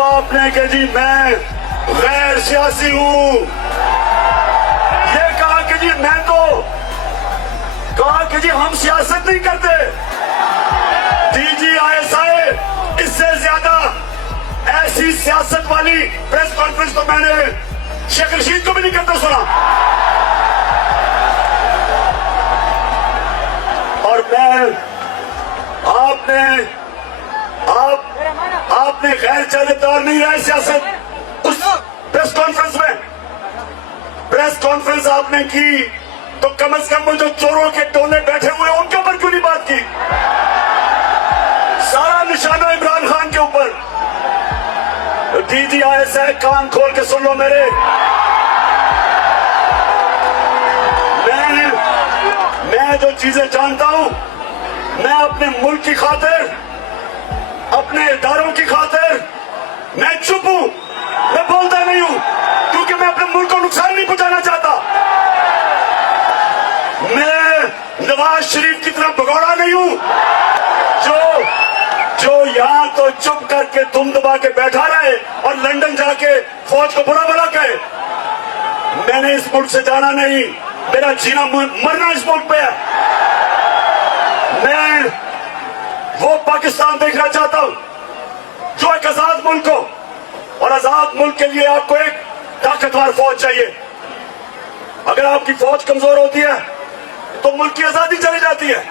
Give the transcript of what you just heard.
आपने कि जी मैं गैर सियासी हूं, ये कहा कि जी मैं तो कहा कि जी हम सियासत नहीं करते। DGISI इससे ज्यादा ऐसी सियासत वाली प्रेस कॉन्फ्रेंस तो मैंने शेख रशीद को भी नहीं करते सुना। और मैं आपने गैर जानेदार नहीं रहा सियासत। उस प्रेस कॉन्फ्रेंस में प्रेस कॉन्फ्रेंस आपने की तो कम से कम वो जो चोरों के टोले बैठे हुए उनके ऊपर क्यों नहीं बात की? सारा निशाना इमरान खान के ऊपर। DGISI कान खोल के सुन लो मेरे। मैं जो चीजें जानता हूं, मैं अपने मुल्क की खातिर, अपने इदारों की खातिर मैं चुप हूं, मैं बोलता नहीं हूं, क्योंकि मैं अपने मुल्क को नुकसान नहीं पहुंचाना चाहता। मैं नवाज शरीफ की तरह भगोड़ा नहीं हूं जो यहां तो चुप करके दुम दबा के बैठा रहे और लंदन जाके फौज को बुरा भला कहे। मैंने इस मुल्क से जाना नहीं, मेरा जीना मरना इस मुल्क पे है। मैं वो पाकिस्तान देखना चाहता हूं जो एक आजाद मुल्क हो, और आजाद मुल्क के लिए आपको एक ताकतवर फौज चाहिए। अगर आपकी फौज कमजोर होती है तो मुल्क की आजादी चली जाती है।